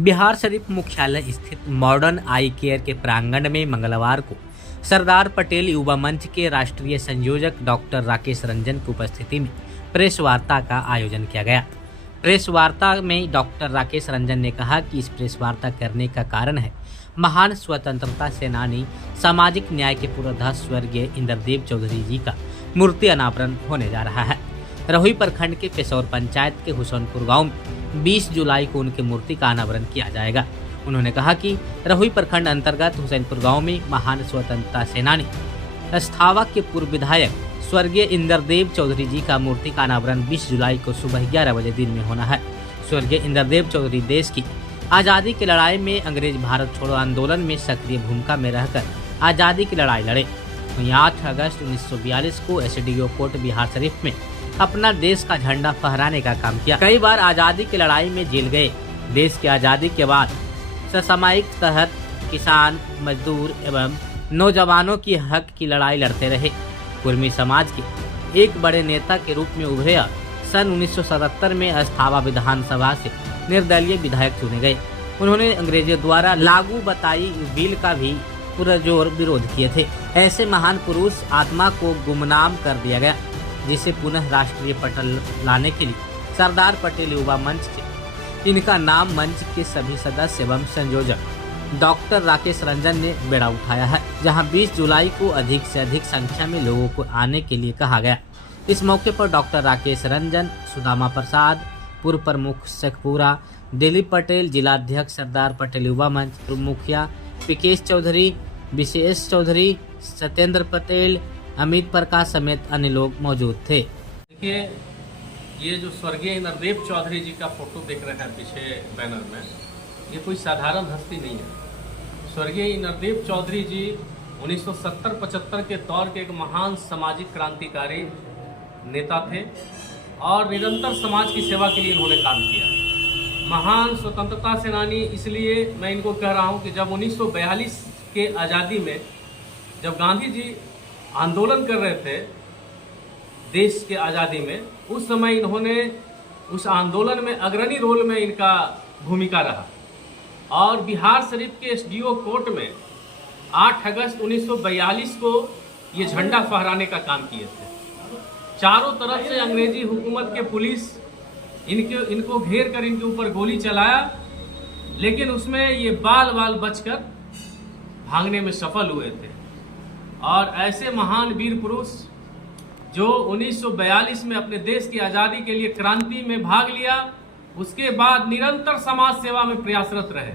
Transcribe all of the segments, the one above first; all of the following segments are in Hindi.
बिहार शरीफ मुख्यालय स्थित मॉडर्न आई केयर के प्रांगण में मंगलवार को सरदार पटेल युवा मंच के राष्ट्रीय संयोजक डॉक्टर राकेश रंजन की उपस्थिति में प्रेस वार्ता का आयोजन किया गया। प्रेस वार्ता में डॉक्टर राकेश रंजन ने कहा कि इस प्रेस वार्ता करने का कारण है महान स्वतंत्रता सेनानी सामाजिक न्याय के पूर्वधा स्वर्गीय इंद्रदेव चौधरी जी का मूर्ति अनावरण होने जा रहा है। रहुई प्रखंड के पेशौर पंचायत के हुसैनपुर गांव में 20 जुलाई को उनकी मूर्ति का अनावरण किया जाएगा। उन्होंने कहा कि रहुई प्रखंड अंतर्गत हुसैनपुर गांव में महान स्वतंत्रता सेनानी अस्थावा के पूर्व विधायक स्वर्गीय इंद्रदेव चौधरी जी का मूर्ति का अनावरण 20 जुलाई को सुबह 11 बजे दिन में होना है। स्वर्गीय इंद्रदेव चौधरी देश की आज़ादी की लड़ाई में अंग्रेज भारत छोड़ो आंदोलन में सक्रिय भूमिका में रहकर आज़ादी की लड़ाई लड़े। वहीं 8 अगस्त 1942 को एसडीओ कोर्ट बिहार शरीफ में अपना देश का झंडा फहराने का काम किया। कई बार आज़ादी की लड़ाई में जेल गए। देश की आज़ादी के बाद समसामयिक तहत किसान, मजदूर एवं नौजवानों की हक की लड़ाई लड़ते रहे। कुर्मी समाज के एक बड़े नेता के रूप में उभरे। सन 1977 में अस्थावा विधानसभा से निर्दलीय विधायक चुने गए। उन्होंने अंग्रेजों द्वारा लागू बताई बिल का भी पुरजोर विरोध किए थे। ऐसे महान पुरुष आत्मा को गुमनाम कर दिया गया, जिसे पुनः राष्ट्रीय पटल लाने के लिए सरदार पटेल युवा मंच के इनका नाम मंच के सभी सदस्य एवं संयोजक डॉक्टर राकेश रंजन ने बेड़ा उठाया है, जहां 20 जुलाई को अधिक से अधिक संख्या में लोगों को आने के लिए कहा गया। इस मौके पर डॉक्टर राकेश रंजन, सुदामा प्रसाद, पूर्व प्रमुख शेखपुरा, दिलीप पटेल, जिलाध्यक्ष सरदार पटेल युवा मंच, मुखिया पिकेश चौधरी, विशेष चौधरी, सत्येंद्र पटेल, अमित प्रकाश समेत अन्य लोग मौजूद थे। देखिए, ये जो स्वर्गीय इंद्रदेव चौधरी जी का फोटो देख रहे हैं पीछे बैनर में, ये कोई साधारण हस्ती नहीं है। स्वर्गीय इंद्रदेव चौधरी जी 1970-75 के दौर के एक महान सामाजिक क्रांतिकारी नेता थे और निरंतर समाज की सेवा के लिए इन्होंने काम किया। महान स्वतंत्रता सेनानी इसलिए मैं इनको कह रहा हूँ कि जब 1942 के आज़ादी में जब गांधी जी आंदोलन कर रहे थे देश के आज़ादी में, उस समय इन्होंने उस आंदोलन में अग्रणी रोल में इनका भूमिका रहा और बिहार शरीफ के एसडीओ कोर्ट में 8 अगस्त 1942 को ये झंडा फहराने का काम किए थे। चारों तरफ से अंग्रेजी हुकूमत के पुलिस इनको घेर कर इनके ऊपर गोली चलाया, लेकिन उसमें ये बाल बाल बचकर भागने में सफल हुए थे। और ऐसे महान वीर पुरुष जो 1942 में अपने देश की आज़ादी के लिए क्रांति में भाग लिया, उसके बाद निरंतर समाज सेवा में प्रयासरत रहे।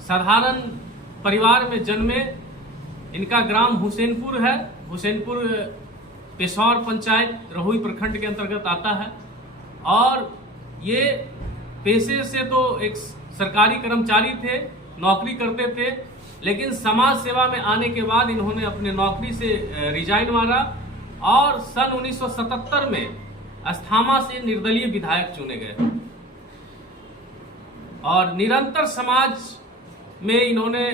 साधारण परिवार में जन्मे। इनका ग्राम हुसैनपुर है। हुसैनपुर पेशौर पंचायत रहुई प्रखंड के अंतर्गत आता है और ये पेशे से तो एक सरकारी कर्मचारी थे, नौकरी करते थे, लेकिन समाज सेवा में आने के बाद इन्होंने अपने नौकरी से रिजाइन मारा और सन 1977 में अस्थामा से निर्दलीय विधायक चुने गए और निरंतर समाज में इन्होंने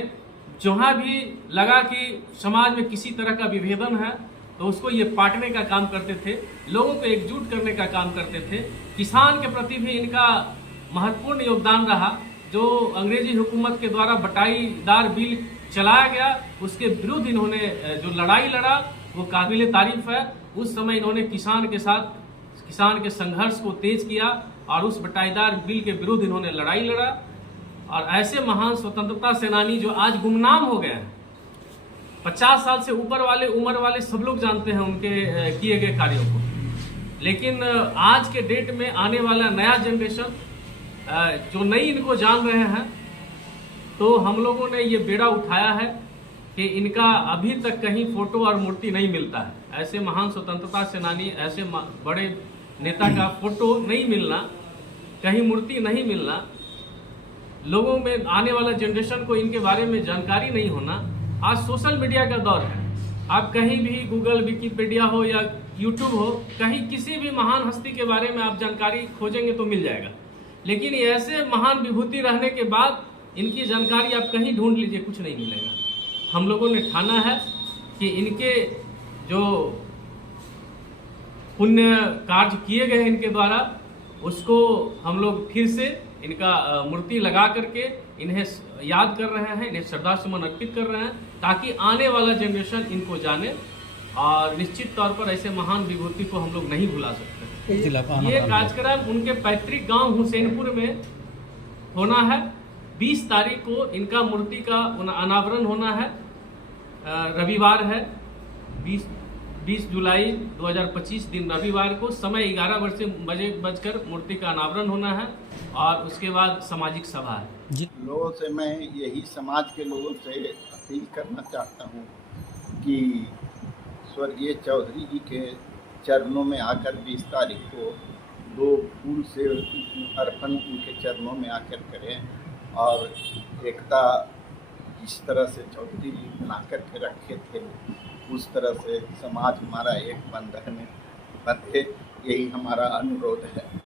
जहाँ भी लगा कि समाज में किसी तरह का विभेदन है तो उसको ये पाटने का काम करते थे, लोगों को एकजुट करने का काम करते थे। किसान के प्रति भी इनका महत्वपूर्ण योगदान रहा। जो अंग्रेजी हुकूमत के द्वारा बटाईदार बिल चलाया गया, उसके विरुद्ध इन्होंने जो लड़ाई लड़ा वो काबिल तारीफ है। उस समय इन्होंने किसान के साथ किसान के संघर्ष को तेज किया और उस बटाईदार बिल के विरुद्ध इन्होंने लड़ाई लड़ा। और ऐसे महान स्वतंत्रता सेनानी जो आज गुमनाम हो गए हैं, 50 साल से ऊपर वाले उम्र वाले सब लोग जानते हैं उनके किए गए कार्यों को, लेकिन आज के डेट में आने वाला नया जनरेशन जो नई इनको जान रहे हैं, तो हम लोगों ने ये बेड़ा उठाया है कि इनका अभी तक कहीं फोटो और मूर्ति नहीं मिलता है। ऐसे महान स्वतंत्रता सेनानी, ऐसे बड़े नेता का फोटो नहीं मिलना, कहीं मूर्ति नहीं मिलना, लोगों में आने वाला जनरेशन को इनके बारे में जानकारी नहीं होना। आज सोशल मीडिया का दौर है। आप कहीं भी गूगल, विकिपीडिया हो या यूट्यूब हो, कहीं किसी भी महान हस्ती के बारे में आप जानकारी खोजेंगे तो मिल जाएगा, लेकिन ये ऐसे महान विभूति रहने के बाद इनकी जानकारी आप कहीं ढूंढ लीजिए, कुछ नहीं मिलेगा। हम लोगों ने ठाना है कि इनके जो पुण्य कार्य किए गए इनके द्वारा, उसको हम लोग फिर से इनका मूर्ति लगा करके इन्हें याद कर रहे हैं, इन्हें श्रद्धासुमन अर्पित कर रहे हैं, ताकि आने वाला जनरेशन इनको जाने। और निश्चित तौर पर ऐसे महान विभूति को हम लोग नहीं भुला सकते। ये कार्यक्रम उनके पैतृक गांव हुसैनपुर में होना है। 20 तारीख को इनका मूर्ति का अनावरण होना है, रविवार है, 20 जुलाई 2025 दिन रविवार को समय 11 बजे बजकर मूर्ति का अनावरण होना है और उसके बाद सामाजिक सभा है। लोगों से मैं यही समाज के लोगों से अपील करना चाहता हूँ कि स्वर्गीय चौधरी जी के चरणों में आकर 20 तारीख को 2 फूल से अर्पण उनके चरणों में आकर करें और एकता जिस तरह से चौधरी जी बना कर के रखे थे उस तरह से समाज हमारा एक बंधन में बंधे, यही हमारा अनुरोध है।